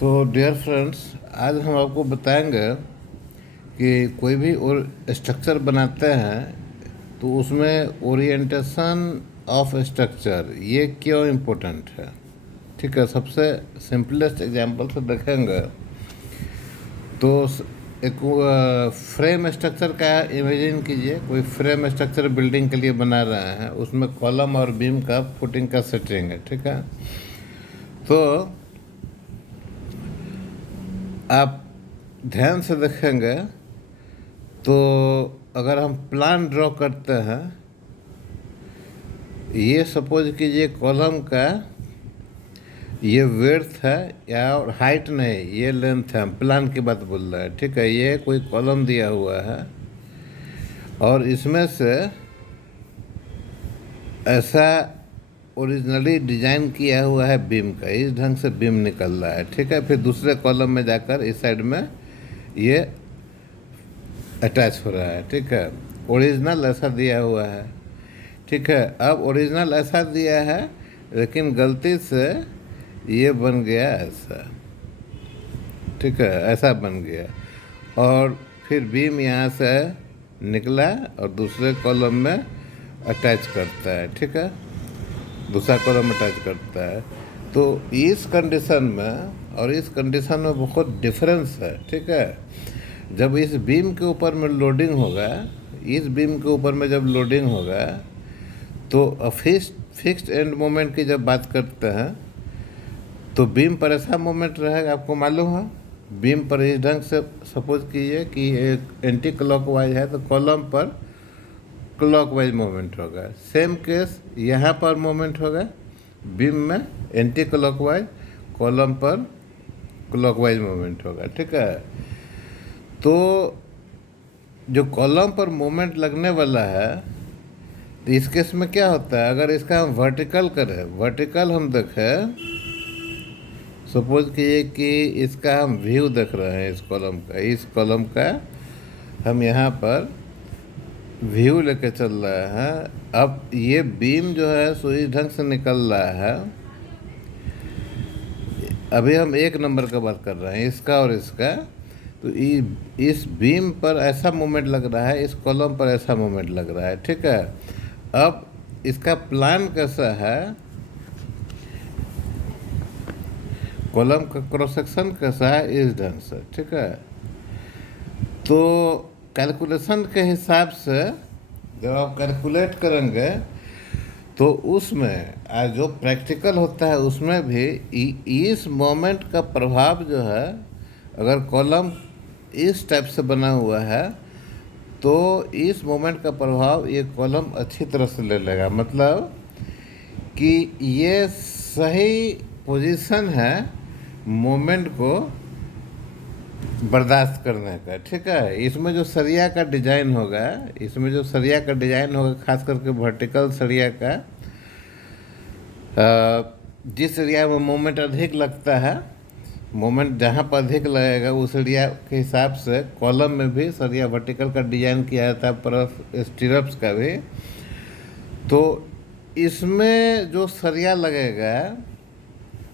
तो dear friends, आज हम आपको बताएंगे कि कोई भी और स्ट्रक्चर बनाते हैं तो उसमें ओरिएंटेशन ऑफ स्ट्रक्चर ये क्यों इम्पोर्टेंट है। ठीक है, सबसे सिंपलेस्ट एग्जांपल से देखेंगे तो एक फ्रेम स्ट्रक्चर का इमेजिन कीजिए। कोई फ्रेम स्ट्रक्चर बिल्डिंग के लिए बना रहे हैं, उसमें कॉलम और बीम का फुटिंग का सेटिंग है। ठीक है, तो आप ध्यान से देखेंगे तो अगर हम प्लान ड्रॉ करते हैं, ये सपोज कीजिए कॉलम का ये विड्थ है या और हाइट नहीं, ये लेंथ है। हम प्लान की बात बोल रहे हैं। ठीक है, ये कोई कॉलम दिया हुआ है और इसमें से ऐसा ओरिजिनली डिजाइन किया हुआ है बीम का, इस ढंग से बीम निकल रहा है। ठीक है, फिर दूसरे कॉलम में जाकर इस साइड में ये अटैच हो रहा है। ठीक है, ओरिजिनल ऐसा दिया हुआ है। ठीक है, अब ओरिजिनल ऐसा दिया है लेकिन गलती से ये बन गया ऐसा। ठीक है, ऐसा बन गया और फिर बीम यहाँ से निकला और दूसरे कॉलम में अटैच करता है। ठीक है, दूसरा कॉलम अटैच करता है। तो इस कंडीशन में और इस कंडीशन में बहुत डिफरेंस है। ठीक है, जब इस बीम के ऊपर में लोडिंग होगा, इस बीम के ऊपर में जब लोडिंग होगा तो फिक्स्ड एंड मोमेंट की जब बात करते हैं तो बीम पर ऐसा मोमेंट रहेगा। आपको मालूम है, बीम पर इस ढंग से सपोज कीजिए कि एक एंटी क्लॉकवाइज है तो कॉलम पर क्लॉकवाइज मोमेंट होगा। सेम केस यहाँ पर मोमेंट होगा बीम में एंटी क्लॉकवाइज, कॉलम पर क्लॉकवाइज मोमेंट होगा। ठीक है, तो जो कॉलम पर मोमेंट लगने वाला है तो इस केस में क्या होता है, अगर इसका हम वर्टिकल करें, वर्टिकल हम देखें, सपोज कीजिए कि इसका हम व्यू देख रहे हैं इस कॉलम का हम यहाँ पर व्यू लेके चल रहे हैं। अब ये बीम जो है सो इस ढंग से निकल रहा है। अभी हम एक नंबर का बात कर रहे हैं, इसका और इसका। तो इस बीम पर ऐसा मोमेंट लग रहा है, इस कॉलम पर ऐसा मोमेंट लग रहा है। ठीक है, अब इसका प्लान कैसा है, कॉलम का क्रॉस सेक्शन कैसा है, इस ढंग से। ठीक है, तो कैलकुलेशन के हिसाब से जब आप कैलकुलेट करेंगे तो उसमें आज जो प्रैक्टिकल होता है उसमें भी इस मोमेंट का प्रभाव जो है, अगर कॉलम इस टाइप से बना हुआ है तो इस मोमेंट का प्रभाव ये कॉलम अच्छी तरह से ले लेगा। मतलब कि ये सही पोजीशन है मोमेंट को बर्दाश्त करने का। ठीक है, इसमें जो सरिया का डिजाइन होगा, खास करके वर्टिकल सरिया का, जिस एरिया में मोमेंट अधिक लगता है, मोमेंट जहाँ पर अधिक लगेगा उस एरिया के हिसाब से कॉलम में भी सरिया वर्टिकल का डिजाइन किया जाता है, प्लस स्टीरप्स का भी। तो इसमें जो सरिया लगेगा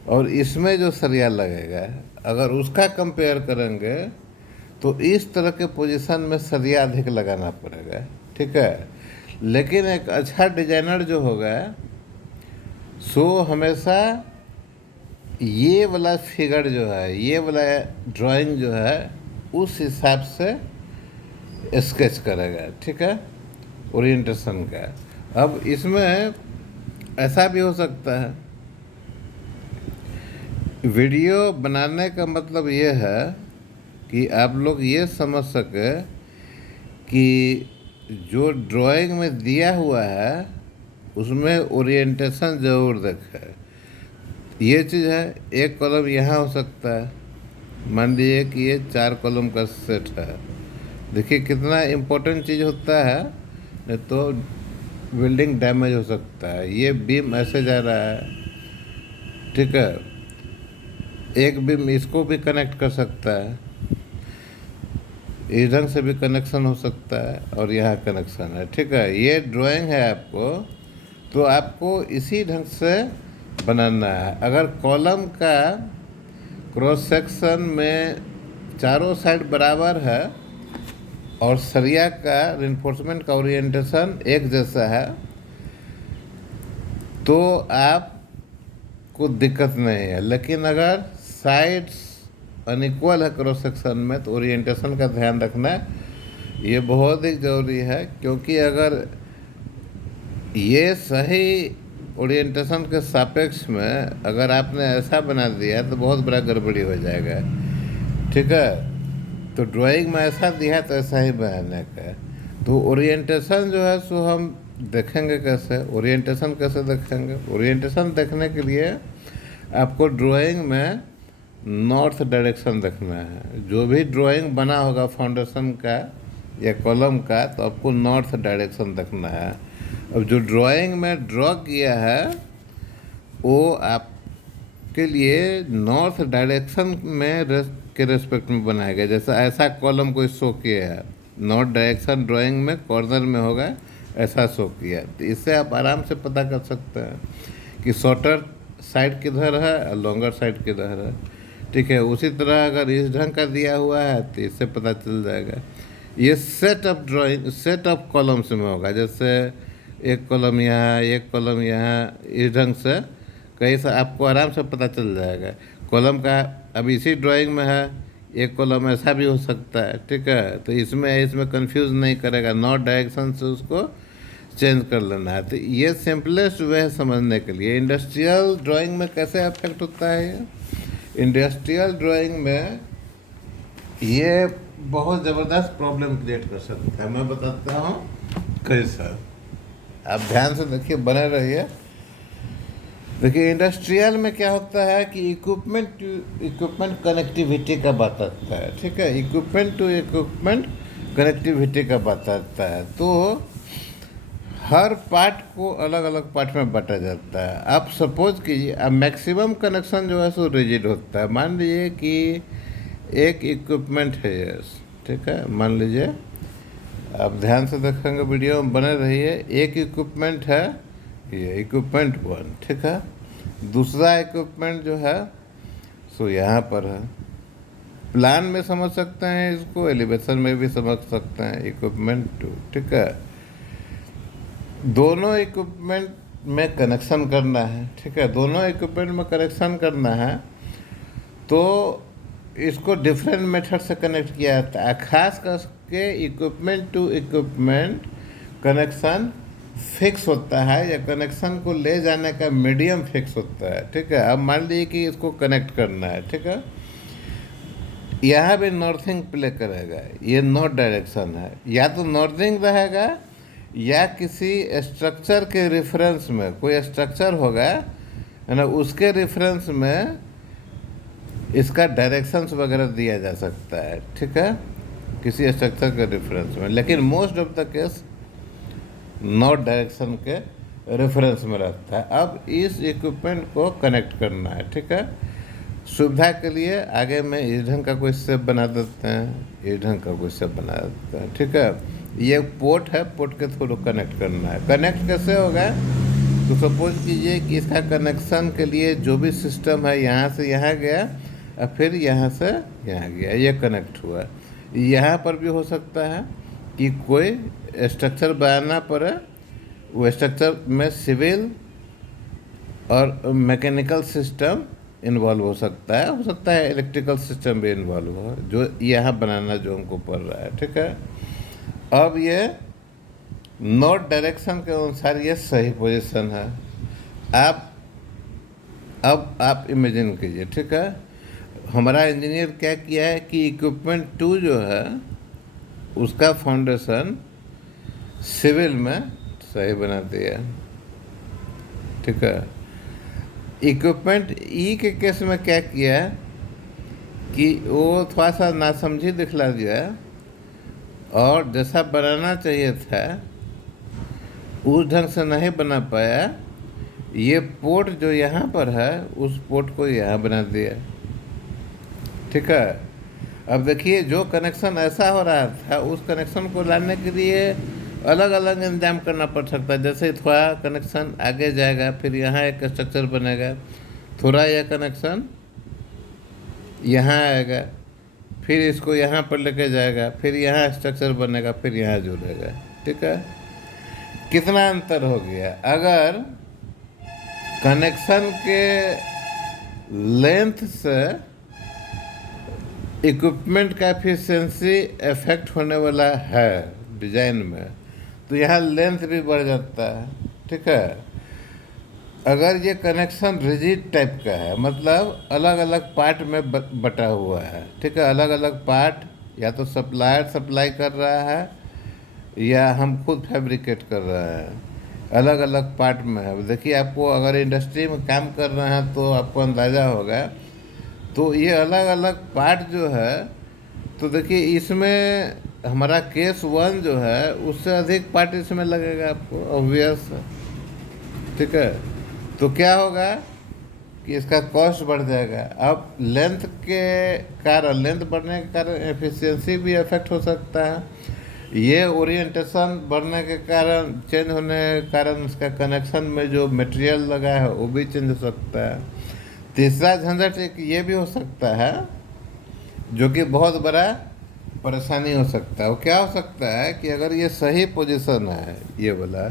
और इसमें जो सरिया लगेगा, अगर उसका कंपेयर करेंगे तो इस तरह के पोजीशन में सरिया अधिक लगाना पड़ेगा। ठीक है, लेकिन एक अच्छा डिजाइनर जो होगा सो हमेशा ये वाला फिगर जो है, ये वाला ड्राइंग जो है उस हिसाब से स्केच करेगा। ठीक है, ओरिएंटेशन का। अब इसमें ऐसा भी हो सकता है, वीडियो बनाने का मतलब ये है कि आप लोग ये समझ सके कि जो ड्राइंग में दिया हुआ है उसमें ओरिएंटेशन ज़रूर देखें। ये चीज़ है, एक कॉलम यहाँ हो सकता है, मान लीजिए कि ये 4 कॉलम का सेट है। देखिए कितना इम्पोर्टेंट चीज़ होता है, नहीं तो बिल्डिंग डैमेज हो सकता है। ये बीम ऐसे जा रहा है। ठीक है, एक बीम इसको भी कनेक्ट कर सकता है, इस ढंग से भी कनेक्शन हो सकता है और यहाँ कनेक्शन है। ठीक है, ये ड्राइंग है आपको, तो आपको इसी ढंग से बनाना है। अगर क्रॉस सेक्शन में चारों साइड बराबर है और सरिया का रिइंफोर्समेंट का ओरिएंटेशन एक जैसा है, तो आपको दिक्कत नहीं है। लेकिन अगर साइड्स अनइक्वल है क्रॉस सेक्शन में, तो ओरिएंटेशन का ध्यान रखना ये बहुत ही ज़रूरी है, क्योंकि अगर ये सही ओरिएंटेशन के सापेक्ष में अगर आपने ऐसा बना दिया तो बहुत बड़ा गड़बड़ी हो जाएगा। ठीक है, तो ड्राइंग में ऐसा दिया तो ऐसा ही बनाने का। तो ओरिएंटेशन जो है सो हम देखेंगे कैसे, ओरिएंटेशन कैसे देखेंगे। ओरिएंटेशन देखने के लिए आपको ड्राइंग में नॉर्थ डायरेक्शन देखना है। जो भी ड्राइंग बना होगा फाउंडेशन का या कॉलम का, तो आपको नॉर्थ डायरेक्शन देखना है। अब जो ड्राइंग में ड्रॉ किया है वो आपके लिए नॉर्थ डायरेक्शन में के रेस्पेक्ट में बनाया गया। जैसा ऐसा कॉलम कोई शो किया है, नॉर्थ डायरेक्शन ड्राइंग में कॉर्नर में होगा, ऐसा शो किया। तो इससे आप आराम से पता कर सकते हैं कि शॉर्टर साइड किधर है और लॉन्गर साइड किधर है। ठीक है, उसी तरह अगर इस ढंग का दिया हुआ है तो इससे पता चल जाएगा। ये set of drawing, set of columns में होगा। जैसे एक कॉलम यहाँ, एक कॉलम यहाँ, इस ढंग से कहीं से आपको आराम से पता चल जाएगा। कॉलम का अब इसी ड्राइंग में है, एक कॉलम ऐसा भी हो सकता है। ठीक है, तो इसमें कंफ्यूज नहीं करेगा, नॉर्थ डायरेक्शन से उसको चेंज कर लेना है। तो ये सिंपलेस्ट वे है समझने के लिए। इंडस्ट्रियल ड्राइंग में कैसे अफेक्ट होता है ये? इंडस्ट्रियल ड्राइंग में ये बहुत ज़बरदस्त प्रॉब्लम क्रिएट कर सकता है। मैं बताता हूँ कैसा, आप ध्यान से देखिए, बने रहिए। देखिए इंडस्ट्रियल में क्या होता है कि इक्विपमेंट टू इक्विपमेंट कनेक्टिविटी का बात आता है। ठीक है, इक्विपमेंट टू इक्विपमेंट कनेक्टिविटी का बात आता है। तो हर पार्ट को अलग अलग पार्ट में बांटा जाता है। आप सपोज कीजिए, अब मैक्सिमम कनेक्शन जो है सो रिजिड होता है। मान लीजिए कि एक इक्विपमेंट है ये, ठीक है, मान लीजिए, आप ध्यान से देखेंगे वीडियो में, बने रहिए। एक इक्विपमेंट है ये इक्विपमेंट 1, ठीक है। दूसरा इक्विपमेंट जो है सो यहाँ पर है। प्लान में समझ सकते हैं इसको, एलिवेशन में भी समझ सकते हैं, इक्विपमेंट 2, ठीक है। दोनों इक्विपमेंट में कनेक्शन करना है, ठीक है, दोनों इक्विपमेंट में कनेक्शन करना है, तो इसको डिफरेंट मेथड से कनेक्ट किया जाता है। खास करके equipment to equipment connection fix होता है, या कनेक्शन को ले जाने का मीडियम फिक्स होता है। ठीक है, अब मान लीजिए कि इसको कनेक्ट करना है, ठीक है, यहाँ भी नॉर्थिंग प्ले करेगा। ये नॉर्थ डायरेक्शन है, या तो नॉर्थिंग रहेगा या किसी स्ट्रक्चर के रेफरेंस में, कोई स्ट्रक्चर होगा है ना, उसके रेफरेंस में इसका डायरेक्शंस वगैरह दिया जा सकता है। ठीक है, किसी स्ट्रक्चर के रेफरेंस में, लेकिन most of the case north direction के रेफरेंस में रहता है। अब इस इक्विपमेंट को कनेक्ट करना है, ठीक है। सुविधा के लिए आगे में इस ढंग का कोई स्टेप बना देते हैं, इस ढंग का कोई स्टेप बना देते हैं, ठीक है। ये पोर्ट है, पोर्ट के थ्रू कनेक्ट करना है। कनेक्ट कैसे होगा, तो सपोज कीजिए कि इसका कनेक्शन के लिए जो भी सिस्टम है, यहाँ से यहाँ गया और फिर यहाँ से यहाँ गया, ये कनेक्ट हुआ। यहाँ पर भी हो सकता है कि कोई स्ट्रक्चर बनाना पड़े, वो स्ट्रक्चर में सिविल और मैकेनिकल सिस्टम इन्वॉल्व हो सकता है इलेक्ट्रिकल सिस्टम भी इन्वॉल्व हो, जो यहाँ बनाना जो हमको पड़ रहा है। ठीक है, अब ये नॉर्थ डायरेक्शन के अनुसार ये सही पोजीशन है। अब आप इमेजिन कीजिए, ठीक है, हमारा इंजीनियर क्या किया है कि इक्विपमेंट 2 जो है उसका फाउंडेशन सिविल में सही बना दिया। ठीक है, इक्विपमेंट ई के केस में क्या किया कि वो थोड़ा सा नासमझी दिखला दिया और जैसा बनाना चाहिए था उस ढंग से नहीं बना पाया। ये पोर्ट जो यहाँ पर है उस पोर्ट को यहाँ बना दिया। ठीक है, अब देखिए जो कनेक्शन ऐसा हो रहा था उस कनेक्शन को लाने के लिए अलग अलग इंतजाम करना पड़ सकता है। जैसे थोड़ा कनेक्शन आगे जाएगा, फिर यहाँ एक स्ट्रक्चर बनेगा, थोड़ा यह कनेक्शन यहाँ आएगा, फिर इसको यहाँ पर लेके जाएगा, फिर यहाँ स्ट्रक्चर बनेगा, फिर यहाँ जुड़ेगा। ठीक है, कितना अंतर हो गया। अगर कनेक्शन के लेंथ से इक्विपमेंट का एफिशिएंसी इफेक्ट होने वाला है डिजाइन में, तो यहाँ लेंथ भी बढ़ जाता है। ठीक है, अगर ये कनेक्शन रिजिड टाइप का है, मतलब अलग अलग पार्ट में बटा हुआ है। ठीक है, अलग अलग पार्ट या तो सप्लायर सप्लाई कर रहा है या हम खुद फैब्रिकेट कर रहे हैं, अलग अलग पार्ट में है। देखिए, आपको अगर इंडस्ट्री में काम कर रहे हैं तो आपको अंदाज़ा होगा। तो ये अलग अलग पार्ट जो है, तो देखिए इसमें हमारा केस 1 जो है उससे अधिक पार्ट इसमें लगेगा आपको, ऑब्वियस। ठीक है, तो क्या होगा कि इसका कॉस्ट बढ़ जाएगा। अब लेंथ के कारण, लेंथ बढ़ने के कारण एफिशिएंसी भी अफेक्ट हो सकता है। ये ओरिएंटेशन बढ़ने के कारण, चेंज होने के कारण उसका कनेक्शन में जो मटेरियल लगा है वो भी चेंज हो सकता है। तीसरा झंझट एक ये भी हो सकता है जो कि बहुत बड़ा परेशानी हो सकता है। वो क्या हो सकता है कि अगर ये सही पोजीशन है ये वाला,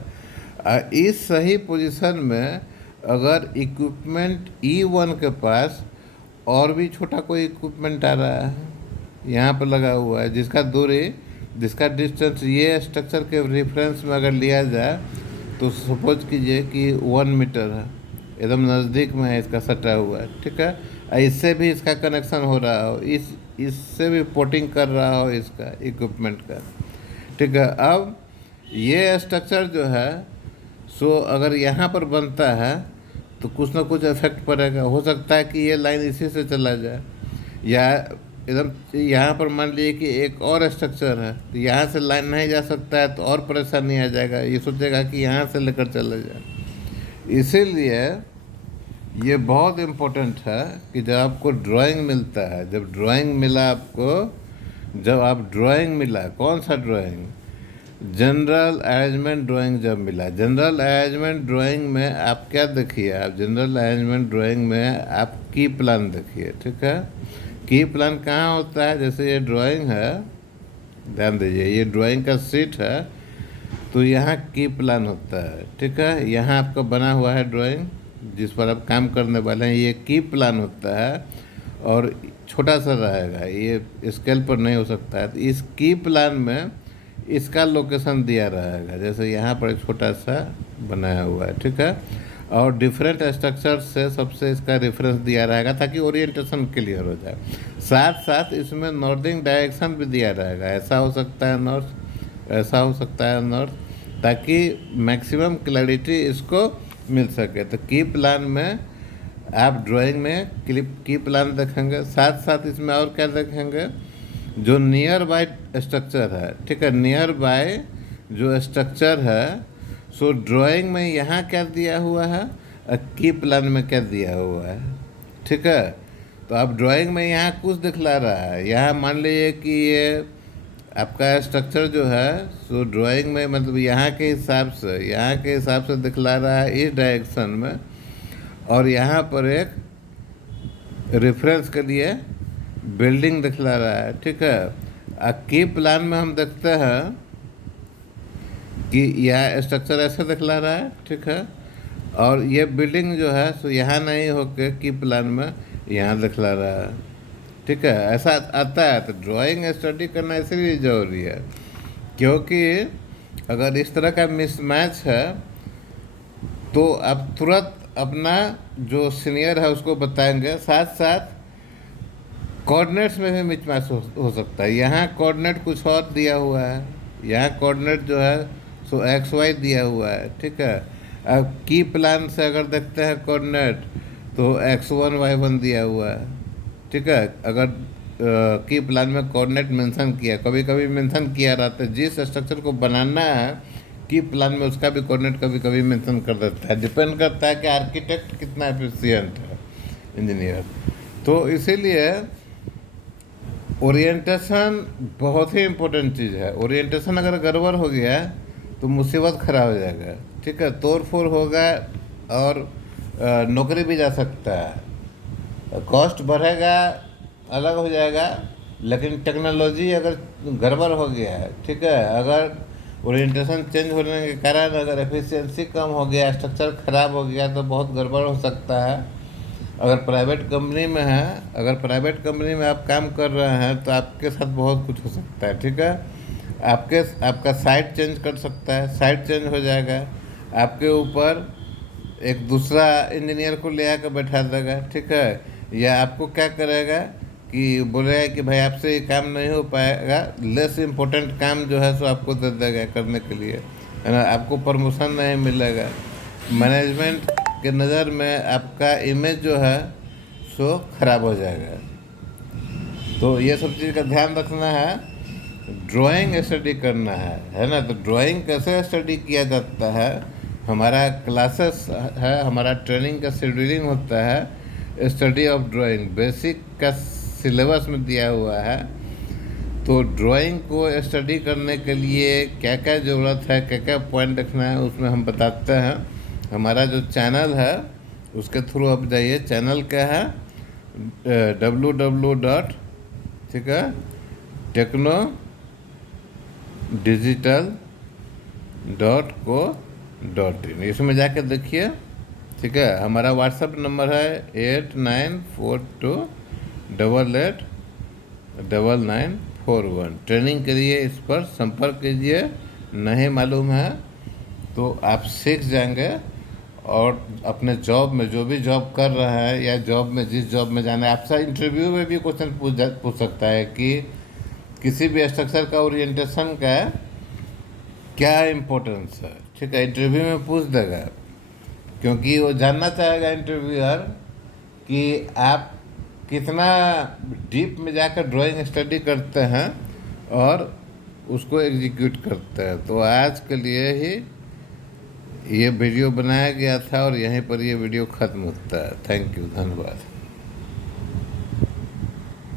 इस सही पोजीशन में अगर इक्विपमेंट E1 के पास और भी छोटा कोई इक्विपमेंट आ रहा है, यहाँ पर लगा हुआ है, जिसका दूरी, जिसका डिस्टेंस ये स्ट्रक्चर के रेफरेंस में अगर लिया जाए तो सपोज कीजिए कि 1 मीटर है, एकदम नज़दीक में है, इसका सटा हुआ है। ठीक है, इससे भी इसका कनेक्शन हो रहा हो, इससे भी पोर्टिंग कर रहा हो इसका इक्विपमेंट का। ठीक है, अब ये स्ट्रक्चर जो है सो अगर यहाँ पर बनता है तो कुछ ना कुछ इफेक्ट पड़ेगा। हो सकता है कि ये लाइन इसी से चला जाए, या एकदम यहाँ पर मान लीजिए कि एक और स्ट्रक्चर है तो यहाँ से लाइन नहीं जा सकता है तो और परेशानी आ जाएगा, ये सोचेगा कि यहाँ से लेकर चला जाए। इसीलिए ये बहुत इम्पोर्टेंट है कि जब आपको ड्राइंग मिलता है, जब ड्राइंग मिला आपको, जब आप ड्राइंग मिला, कौन सा ड्राइंग, जनरल अरेंजमेंट ड्राइंग जब मिला, जनरल अरेंजमेंट ड्राइंग में आप क्या देखिए, आप जनरल अरेंजमेंट ड्राइंग में आप की प्लान देखिए। ठीक है, की प्लान कहाँ होता है, जैसे ये ड्राइंग है, ध्यान दीजिए, ये ड्राइंग का सीट है, तो यहाँ की प्लान होता है। ठीक है, यहाँ आपका बना हुआ है ड्राइंग जिस पर आप काम करने वाले हैं, ये की प्लान होता है और छोटा सा रहेगा, ये स्केल पर नहीं हो सकता है। तो इस की प्लान में इसका लोकेशन दिया रहेगा, जैसे यहाँ पर एक छोटा सा बनाया हुआ है। ठीक है, और डिफरेंट स्ट्रक्चर से सबसे इसका रेफरेंस दिया रहेगा ताकि ओरिएंटेशन क्लियर हो जाए। साथ साथ इसमें नॉर्थिंग डायरेक्शन भी दिया रहेगा, ऐसा हो सकता है नॉर्थ, ऐसा हो सकता है नॉर्थ, ताकि मैक्सिमम क्लैरिटी इसको मिल सके। तो की प्लान में आप ड्राइंग में की प्लान देखेंगे, साथ साथ इसमें और क्या देखेंगे, जो नियर बाय स्ट्रक्चर है। ठीक है, नियर बाय जो स्ट्रक्चर है, सो ड्राइंग में यहाँ क्या दिया हुआ है और की प्लान में क्या दिया हुआ है। ठीक है, तो आप ड्राइंग में यहाँ कुछ दिखला रहा है, यहाँ मान लीजिए कि ये आपका स्ट्रक्चर जो है, सो ड्राइंग में मतलब यहाँ के हिसाब से, यहाँ के हिसाब से दिखला रहा है इस डायरेक्शन में, और यहाँ पर एक रेफरेंस के लिए बिल्डिंग दिखला रहा है। ठीक है, की प्लान में हम देखते हैं कि यह स्ट्रक्चर ऐसे दिखला रहा है। ठीक है, और ये बिल्डिंग जो है सो यहाँ नहीं होके की प्लान में यहाँ दिखला रहा है। ठीक है, ऐसा आता है। तो ड्राइंग स्टडी करना इसलिए ज़रूरी है क्योंकि अगर इस तरह का मिसमैच है तो आप तुरंत अपना जो सीनियर है उसको बताएंगे। साथ साथ कोऑर्डिनेट्स में भी मिसमैच हो सकता है। यहाँ कोऑर्डिनेट कुछ और दिया हुआ है, यहाँ कोऑर्डिनेट जो है सो XY दिया हुआ है। ठीक है, अब की प्लान से अगर देखते हैं कोऑर्डिनेट तो X1 Y1 दिया हुआ है। ठीक है, अगर की प्लान में कोऑर्डिनेट मेंशन किया, कभी कभी मेंशन किया रहता है, जिस स्ट्रक्चर को बनाना है की प्लान में उसका भी कोऑर्डिनेट कभी कभी मेंशन कर देता है। डिपेंड करता है कि आर्किटेक्ट कितना एफिशिएंट है, इंजीनियर। तो इसीलिए ओरिएंटेशन बहुत ही इम्पोर्टेंट चीज़ है। ओरिएंटेशन अगर गड़बड़ हो गया तो मुसीबत खड़ा हो जाएगा। ठीक है, तोड़ फोड़ होगा और नौकरी भी जा सकता है, कॉस्ट बढ़ेगा अलग हो जाएगा, लेकिन टेक्नोलॉजी अगर गड़बड़ हो गया है, ठीक है, अगर ओरिएंटेशन चेंज होने के कारण अगर एफिशिएंसी कम हो गया, स्ट्रक्चर खराब हो गया, तो बहुत गड़बड़ हो सकता है। अगर प्राइवेट कंपनी में है, अगर प्राइवेट कंपनी में आप काम कर रहे हैं तो आपके साथ बहुत कुछ हो सकता है, ठीक है। आपका साइट चेंज कर सकता है, साइट चेंज हो जाएगा, आपके ऊपर एक दूसरा इंजीनियर को ले आकर बैठा देगा, ठीक है, या आपको क्या करेगा कि बोलेगा कि भाई आपसे ये काम नहीं हो पाएगा, लेस इम्पोर्टेंट काम जो है सो आपको दे देगा करने के लिए, है ना। आपको प्रमोशन नहीं मिलेगा, मैनेजमेंट के नज़र में आपका इमेज जो है सो खराब हो जाएगा। तो ये सब चीज़ का ध्यान रखना है। ड्राइंग स्टडी करना है ना। तो ड्राइंग कैसे स्टडी किया जाता है, हमारा क्लासेस है, हमारा ट्रेनिंग का शेड्यूलिंग होता है। स्टडी ऑफ ड्राइंग बेसिक का सिलेबस में दिया हुआ है। तो ड्राइंग को स्टडी करने के लिए क्या क्या ज़रूरत है, क्या क्या पॉइंट रखना है, उसमें हम बताते हैं। हमारा जो चैनल है उसके थ्रू आप जाइए। चैनल क्या है, www. ठीक है, technodigital.co.in, इसमें जाके देखिए, ठीक है। हमारा व्हाट्सएप नंबर है 8942889941। ट्रेनिंग के लिए इस पर संपर्क कीजिए। नहीं मालूम है तो आप सीख जाएंगे और अपने जॉब में, जो भी जॉब कर रहा है या जॉब में, जिस जॉब में जाना है, आपसे इंटरव्यू में भी क्वेश्चन पूछ सकता है कि किसी भी स्ट्रक्चर का ओरिएंटेशन का क्या इम्पोर्टेंस है, ठीक है, इंटरव्यू में पूछ देगा। क्योंकि वो जानना चाहेगा इंटरव्यूअर कि आप कितना डीप में जाकर ड्राइंग स्टडी करते हैं और उसको एग्जीक्यूट करते हैं। तो आज के लिए ही ये वीडियो बनाया गया था और यहीं पर ये वीडियो ख़त्म होता है। थैंक यू, धन्यवाद।